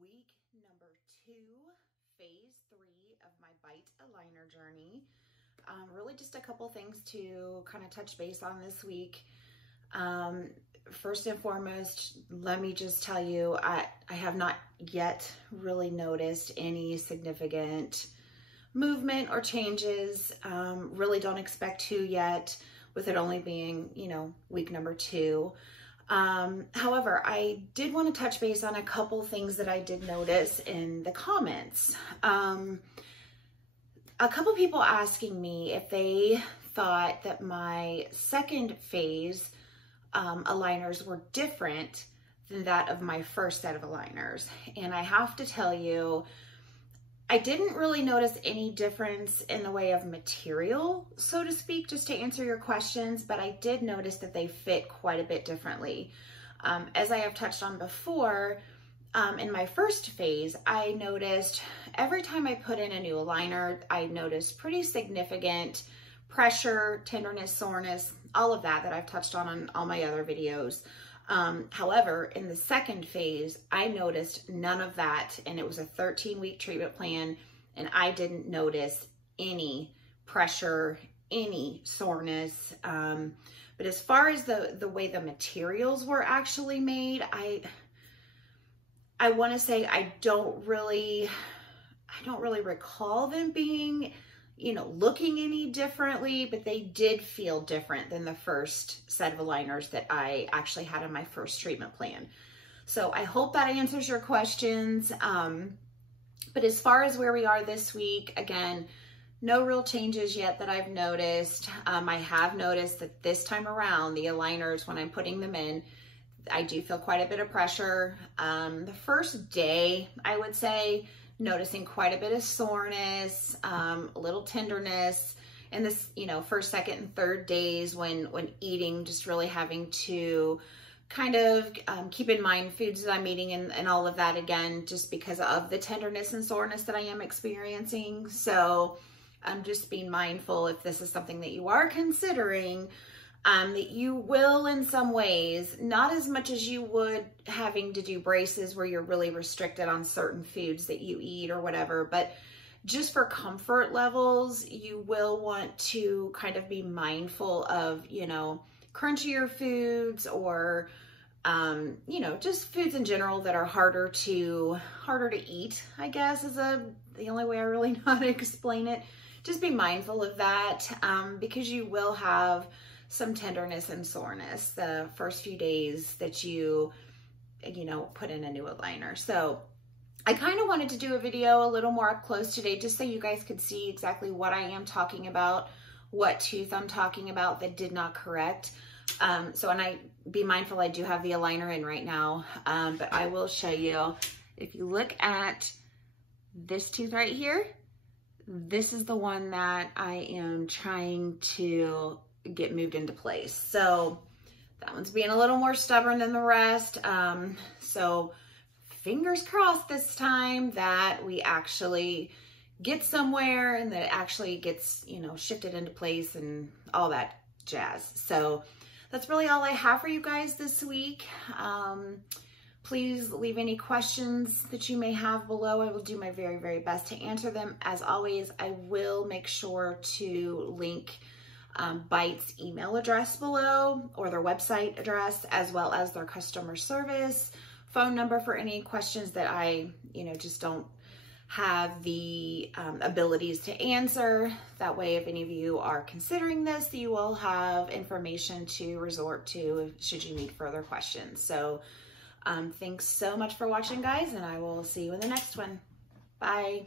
week number 2, phase 3 of my Byte aligner journey. Really just a couple things to kind of touch base on this week. First and foremost, let me just tell you, I have not yet really noticed any significant movement or changes. Really don't expect to yet, with it only being, week number 2. However, I did want to touch base on a couple things that I did notice in the comments. A couple people asking me if they thought that my second phase aligners were different than that of my first set of aligners. And I have to tell you, I didn't really notice any difference in the way of material, so to speak, just to answer your questions, but I did notice that they fit quite a bit differently. As I have touched on before, in my first phase, I noticed every time I put in a new aligner, I noticed pretty significant pressure, tenderness, soreness, all of that I've touched on all my other videos. However, in the second phase, I noticed none of that, and it was a 13-week treatment plan, and I didn't notice any pressure, any soreness. But as far as the way the materials were actually made, I want to say I don't really recall them being, looking any differently, but they did feel different than the first set of aligners that I actually had in my first treatment plan. So I hope that answers your questions. But as far as where we are this week, again, no real changes yet that I've noticed. I have noticed that this time around, the aligners, when I'm putting them in, I do feel quite a bit of pressure. The first day, I would say, noticing quite a bit of soreness, a little tenderness, and this, first, second, and third days when eating, just really having to kind of keep in mind foods that I'm eating and all of that, again, just because of the tenderness and soreness that I am experiencing. So I'm just being mindful, if this is something that you are considering, that you will, in some ways, not as much as you would having to do braces where you're really restricted on certain foods that you eat or whatever, but just for comfort levels, you will want to kind of be mindful of, crunchier foods or, just foods in general that are harder to eat, I guess, is the only way I really know how to explain it. Just be mindful of that, because you will have some tenderness and soreness the first few days that you put in a new aligner. So I kind of wanted to do a video a little more up close today, just so you guys could see exactly what I am talking about, what tooth I'm talking about that did not correct. And I be mindful, I do have the aligner in right now, but I will show you. If you look at this tooth right here, this is the one that I am trying to get moved into place. So that one's being a little more stubborn than the rest. So fingers crossed this time that we actually get somewhere and that it actually gets, shifted into place and all that jazz. So that's really all I have for you guys this week. Please leave any questions that you may have below. I will do my very, very best to answer them. As always, I will make sure to link Byte's email address below, or their website address, as well as their customer service phone number for any questions that I, just don't have the abilities to answer. That way, if any of you are considering this, you will have information to resort to should you need further questions. So thanks so much for watching, guys, and I will see you in the next one. Bye.